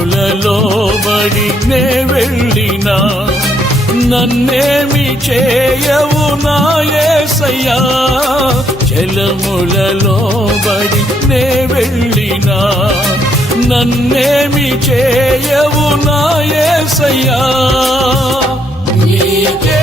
జలములలో బడి నే వెళ్ళినా నన్నేమి చేయవు నాయసయ్యా జలములలో బడి నే వెళ్ళినా నన్నేమి చేయవు నాయసయ్యా నీకే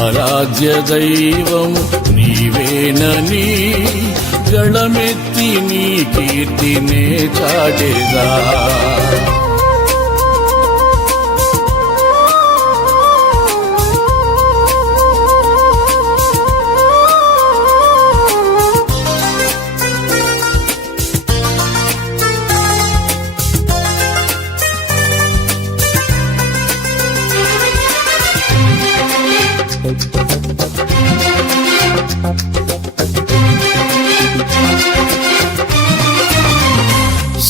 ఆరాధ్య దైవము నీవేనని గళమెత్తి నీ కీర్తినే చాటేదా?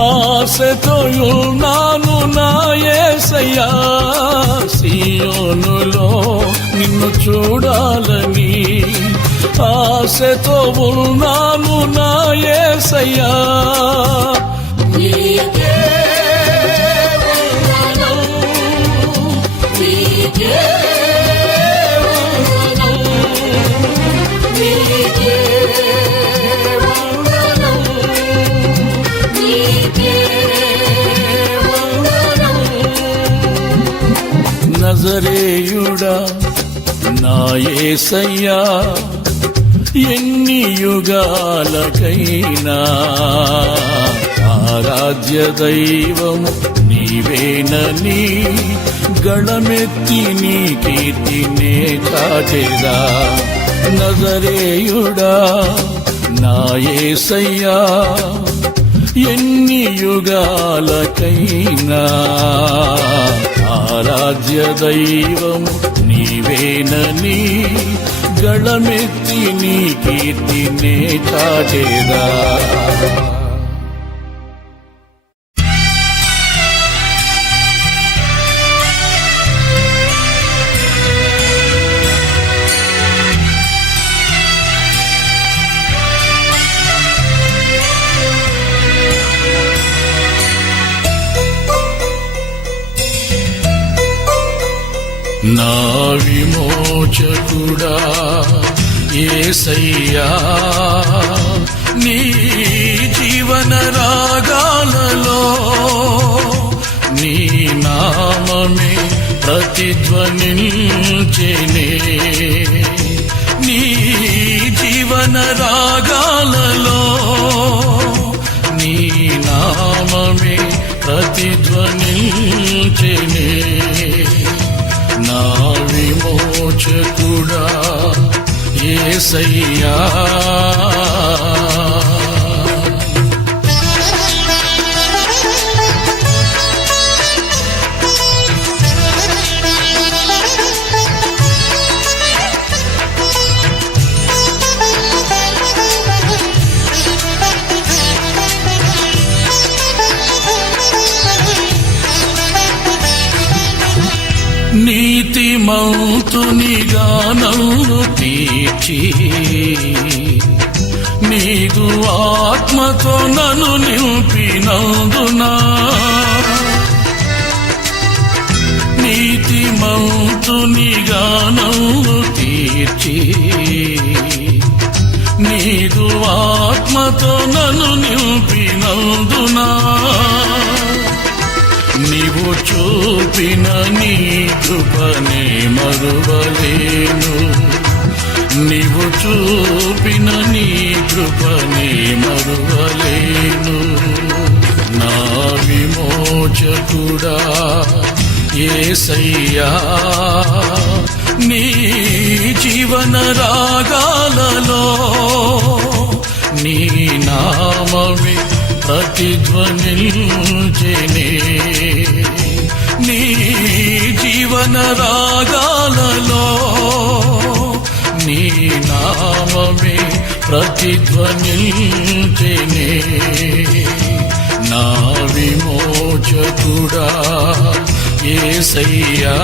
ఆశతో ఉన్నాను నాయసయ్యా సియోనులో నిన్ను చూడాలని ఆశతో ఉన్నాను నాయసయ్యా నీకే నజరేయుడా నాయసయ్యా ఎన్ని యుగాలకైనా ఆరాధ్య దైవము నీవేనని గళమెత్తి నీ కీర్తినే కాచేదా నజరేయుడా నాయసయ్యా ఎన్ని యుగాలకైనా ఆరాధ్య దైవము నీవేనని గళమెత్తి నీ కీర్తినే చాటేదా? నామమే ప్రతిధ్వనించెనే. నీ జీవన రాగాలలో నీ నామే ప్రతిధ్వనించెనే. నా విమోచకుడా సయ్యా నీతిమంతునిగా నన్ను తీర్చి నీదు ఆత్మతో నన్ను నింపినందునా నీతి నీతిమంతునిగా నన్ను తీర్చి నీదు ఆత్మతో నన్ను నింపినందునా చూపిన నీ కృపని మరువలేను. నీవు చూపిన నీ కృపని మరువలేను. నా విమోచకుడా ఏసయ్యా నీ జీవన రాగాలలో నీ నామమే ప్రతిధ్వనిల్చెనే నీ జీవన రాగాలలో నీ నామే ప్రతిధ్వనిల్చెనే నా విమోచకుడా ఏ సయ్యా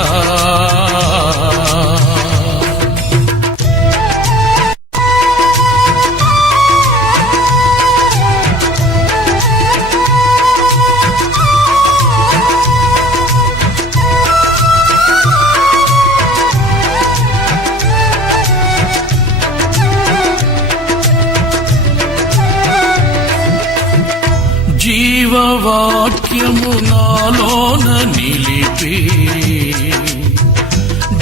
జీవవాక్యము నాలోన నిలిపి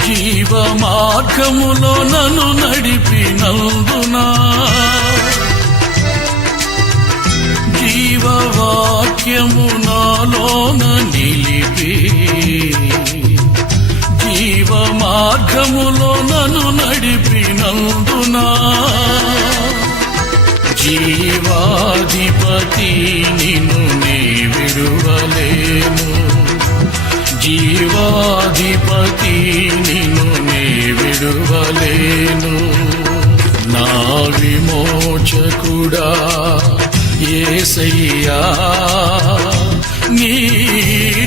జీవ మార్గములో నన్ను నడిపినందునా. జీవవాక్యము నాలోన నిలిపి జీవ మార్గములో నన్ను నడిపినందునా. జీవాధిపతి నిన్ను విడువలేను జీవాధిపతి నిన్ను నే విడువలేను. నా విమోచకుడా ఏసయ్యా నీ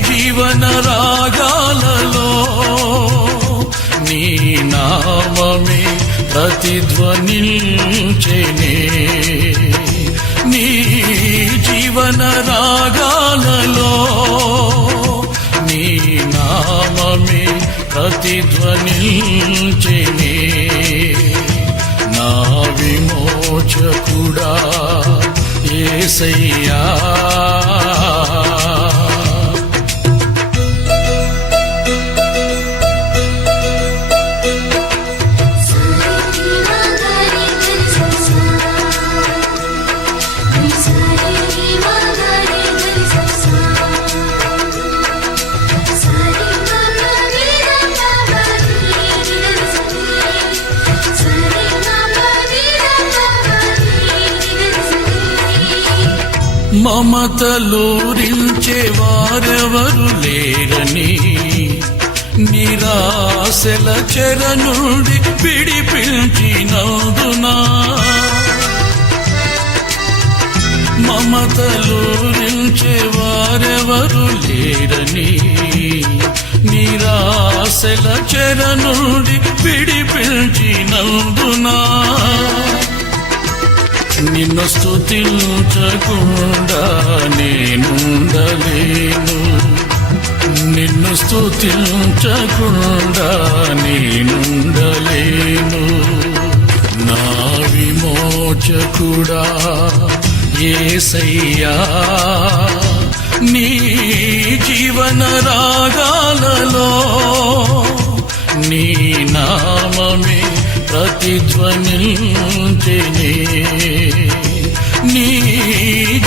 జీవన రాగాలలో నీ నామమే ప్రతిధ్వనిల్చెనే నీ జీవన రాగాలలో నీ నామమే ప్రతిధ్వనిల్చెనే నా విమోచకుడా ఏసయ్యా. మమతలూరించే వారెవరు లేరని నిరాశల చెర నుండి పిడిపించినందునా మమతలూరించే వారెవరు లేరని నిరాశల చెర నుండి పిడిపించినందునా నిన్ను స్థుతించకుండా నేనుండలేను. నిన్ను స్థుతించకుండా నేనుండలేను. నా విమోచకుడా ఏసయ్యా నీ జీవన రాగాలలో నామమే నీ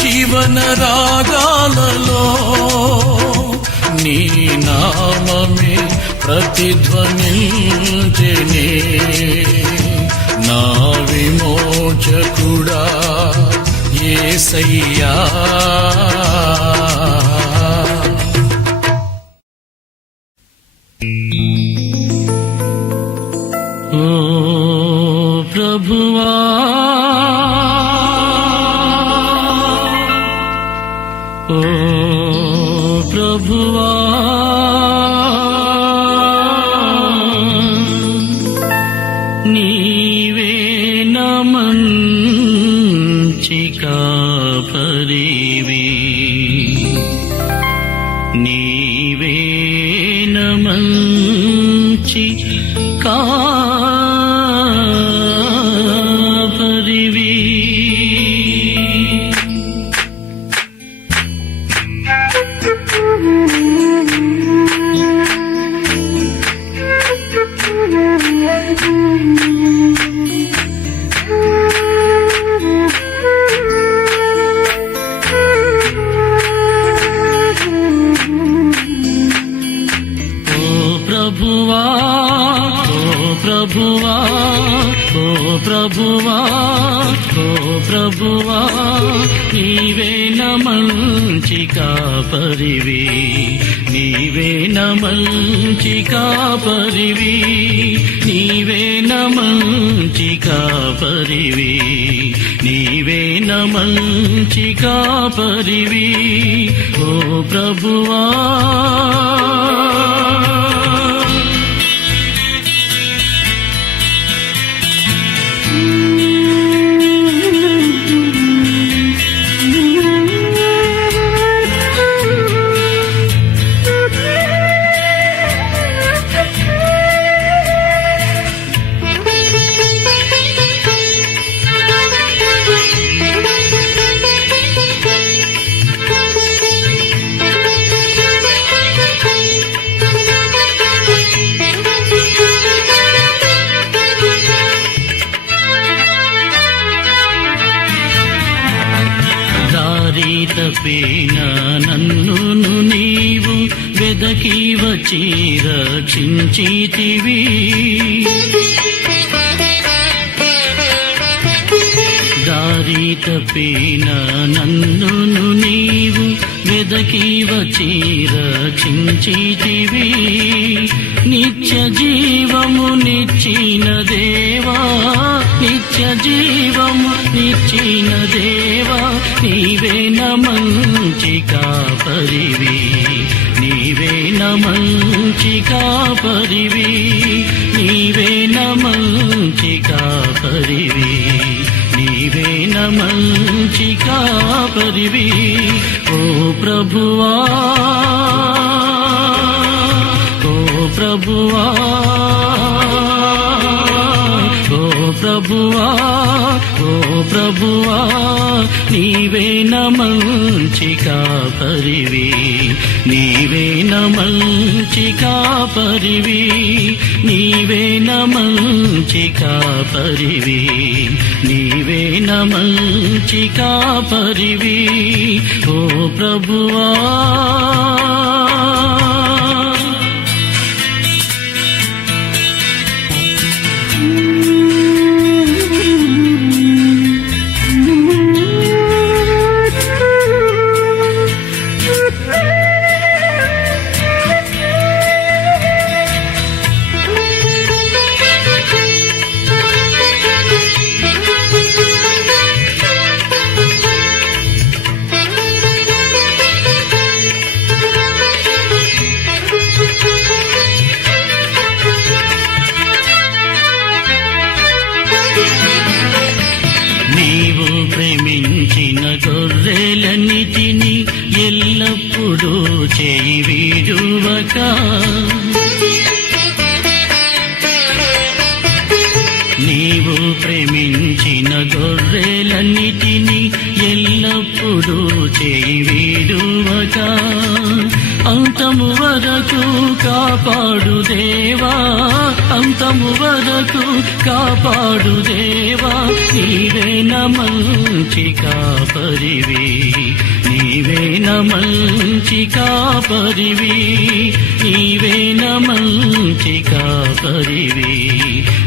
జీవన రాగాలలో నీ నామమే ప్రతిధ్వనించెనే నా విమోచకుడా ఏ సయ్యా ప్రభువా కాపరివి నీవే మంచి కాపరివి నీవే మంచి కాపరివి నీవే మంచి కాపరివి ఓ ప్రభువా. తప్పిన నన్నును నీవు వెదకి వచ్చి రక్షించితివి నిత్య జీవము నిచ్చిన దేవా నిత్య జీవము నిచ్చిన దేవా నీవే మంచి కాపరివి నీవే మంచి కాపరివి మంచి కాపరివి ఓ ప్రభువా. ఓ ప్రభువా. ఓ ప్రభువా. ఓ ప్రభువా. నీవే మంచి కాపరివి నీవే మంచి కాపరివి నీవే మంచి కాపరివి నీవే మంచి కాపరివి ఓ ప్రభువా కాపాడు దేవా నీవే మంచి కాపరివి నీవే మంచి కాపరివి నీవే మంచి కాపరివి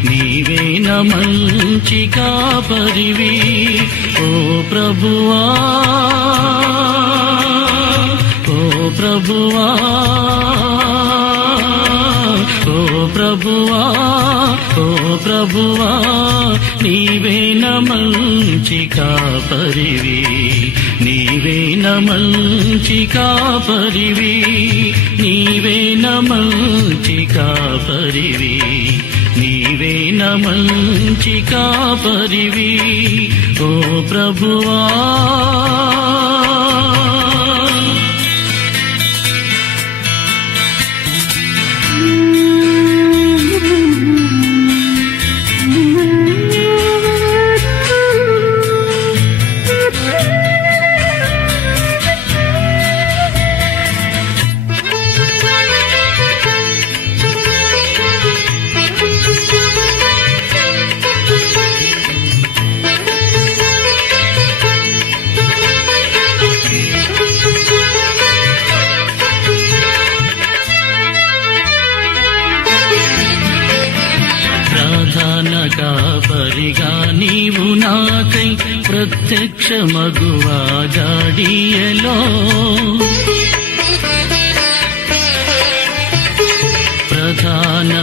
నీవే మంచి కాపరివి ఓ ప్రభువా ఓ ప్రభువా. ప్రభువా ఓ ప్రభువా నీవే మంచి కాపరివి నీవే మంచి కాపరివి నీవే మంచి కాపరివి నీవే మంచి కాపరివి ఓ ప్రభువా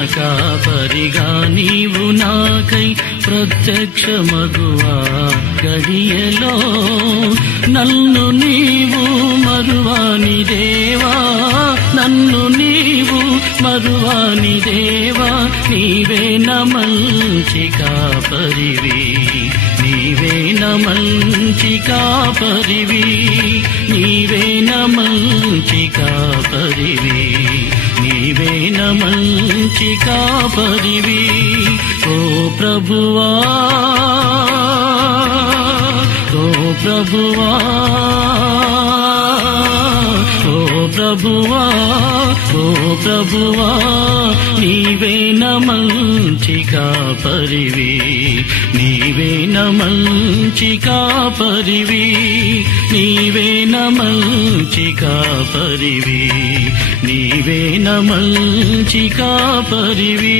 ఆశాపరిగా నీవు నాకై ప్రత్యక్ష మగువా గడియలో. నన్ను నీవు మరువాని దేవా నన్ను నీవు మరువాని దేవా నీవే మంచి కాపరివి నీవే మంచి కాపరివి నీవే మంచి కాపరివి మంచి కాపరివి. ఓ ప్రభువా ఓ ప్రభువా ఓ ప్రభువా ఓ ప్రభువా నీవే మంచి కాపరివి. నీవే మంచి కాపరివి నీవే మంచి కాపరివి నీవే మంచి కాపరివి.